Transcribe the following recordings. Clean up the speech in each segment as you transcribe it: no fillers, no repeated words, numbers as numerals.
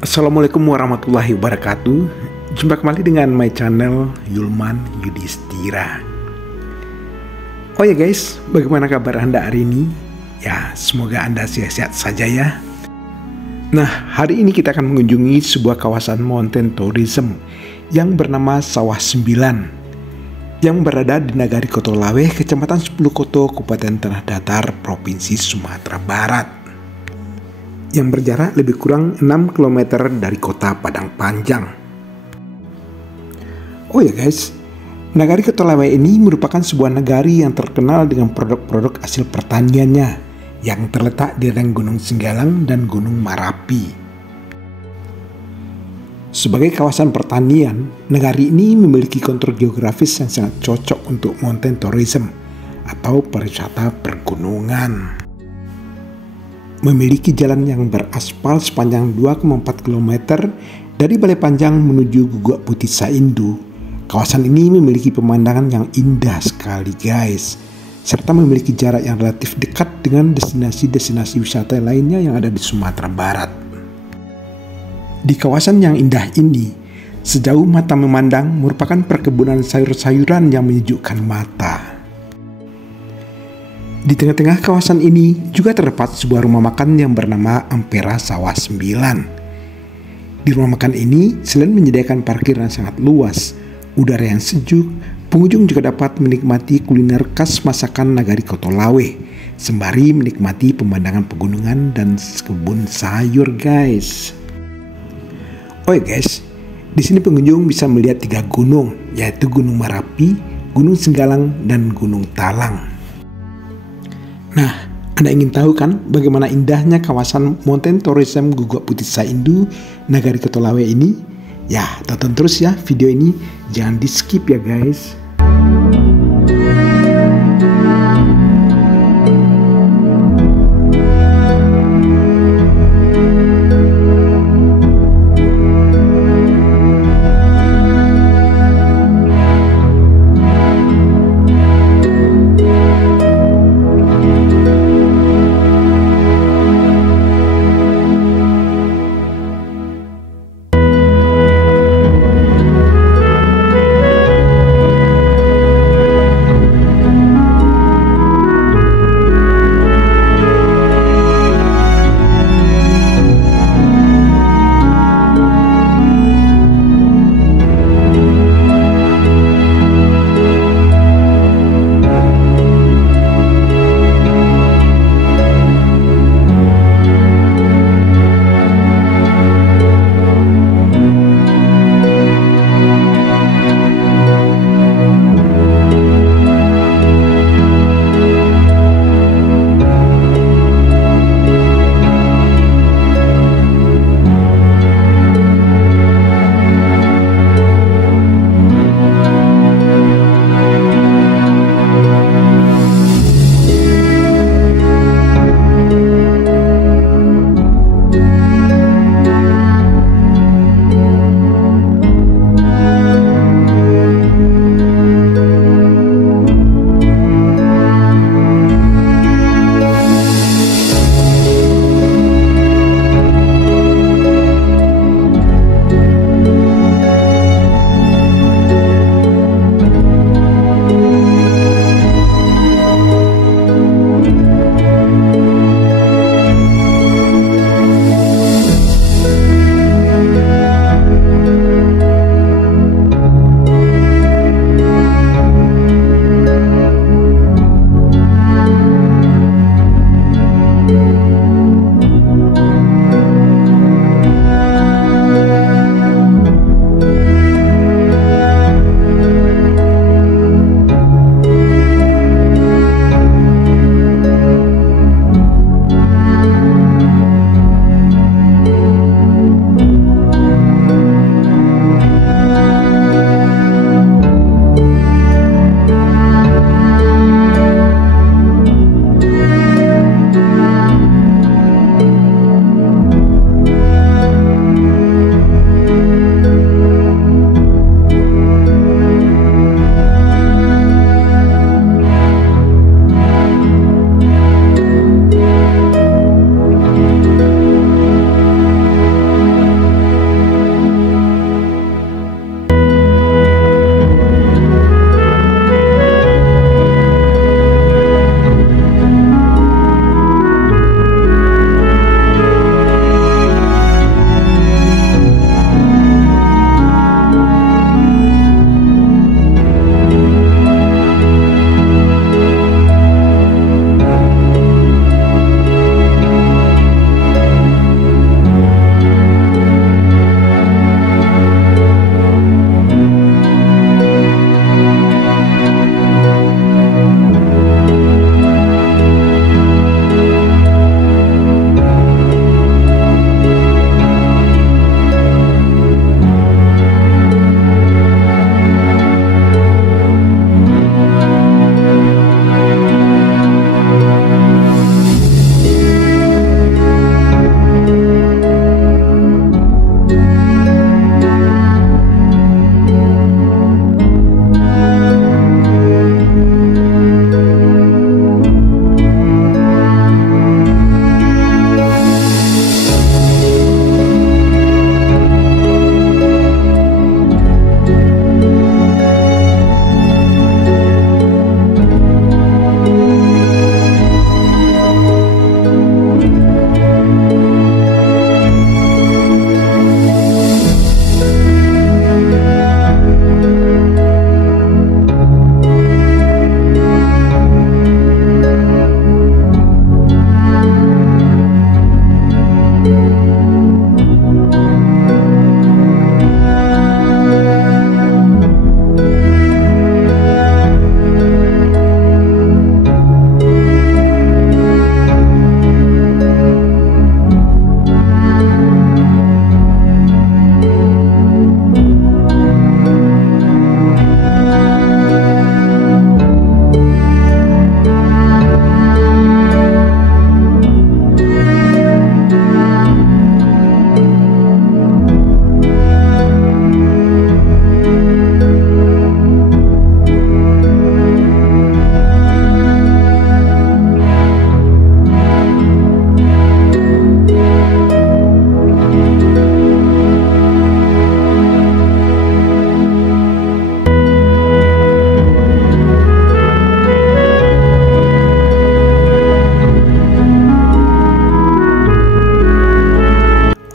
Assalamualaikum warahmatullahi wabarakatuh. Jumpa kembali dengan my channel Yulman Yudhistira. Oh ya guys, bagaimana kabar Anda hari ini? Ya, semoga Anda sehat-sehat saja ya. Nah, hari ini kita akan mengunjungi sebuah kawasan mountain tourism yang bernama Sawah 9 yang berada di Nagari Kotolaweh, Kecamatan 10 Koto, Kabupaten Tanah Datar, Provinsi Sumatera Barat, yang berjarak lebih kurang 6 km dari kota Padang Panjang. Oh ya guys, Nagari Kotolaweh ini merupakan sebuah nagari yang terkenal dengan produk-produk hasil pertaniannya yang terletak di lereng Gunung Singgalang dan Gunung Marapi. Sebagai kawasan pertanian, nagari ini memiliki kontur geografis yang sangat cocok untuk mountain tourism atau pariwisata pergunungan. Memiliki jalan yang beraspal sepanjang 2,4 km dari Balai Panjang menuju Guguk Putih Saindu. Kawasan ini memiliki pemandangan yang indah sekali guys, serta memiliki jarak yang relatif dekat dengan destinasi-destinasi wisata lainnya yang ada di Sumatera Barat. Di kawasan yang indah ini, sejauh mata memandang merupakan perkebunan sayur-sayuran yang menyejukkan mata. Di tengah-tengah kawasan ini juga terdapat sebuah rumah makan yang bernama Ampera Sawah 9. Di rumah makan ini, selain menyediakan parkir yang sangat luas, udara yang sejuk, pengunjung juga dapat menikmati kuliner khas masakan Nagari Kotolaweh, sembari menikmati pemandangan pegunungan dan kebun sayur guys. Oh ya guys, di sini pengunjung bisa melihat 3 gunung, yaitu Gunung Marapi, Gunung Singgalang, dan Gunung Talang. Nah, Anda ingin tahu kan bagaimana indahnya kawasan mountain tourism Guguk Putih Saindu, Nagari Kotolaweh ini? Ya, tonton terus ya video ini, jangan di skip ya guys.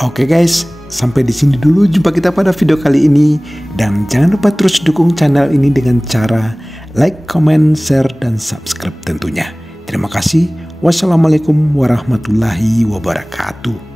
Oke guys, sampai di sini dulu jumpa kita pada video kali ini. Dan jangan lupa terus dukung channel ini dengan cara like, comment, share, dan subscribe tentunya. Terima kasih. Wassalamualaikum warahmatullahi wabarakatuh.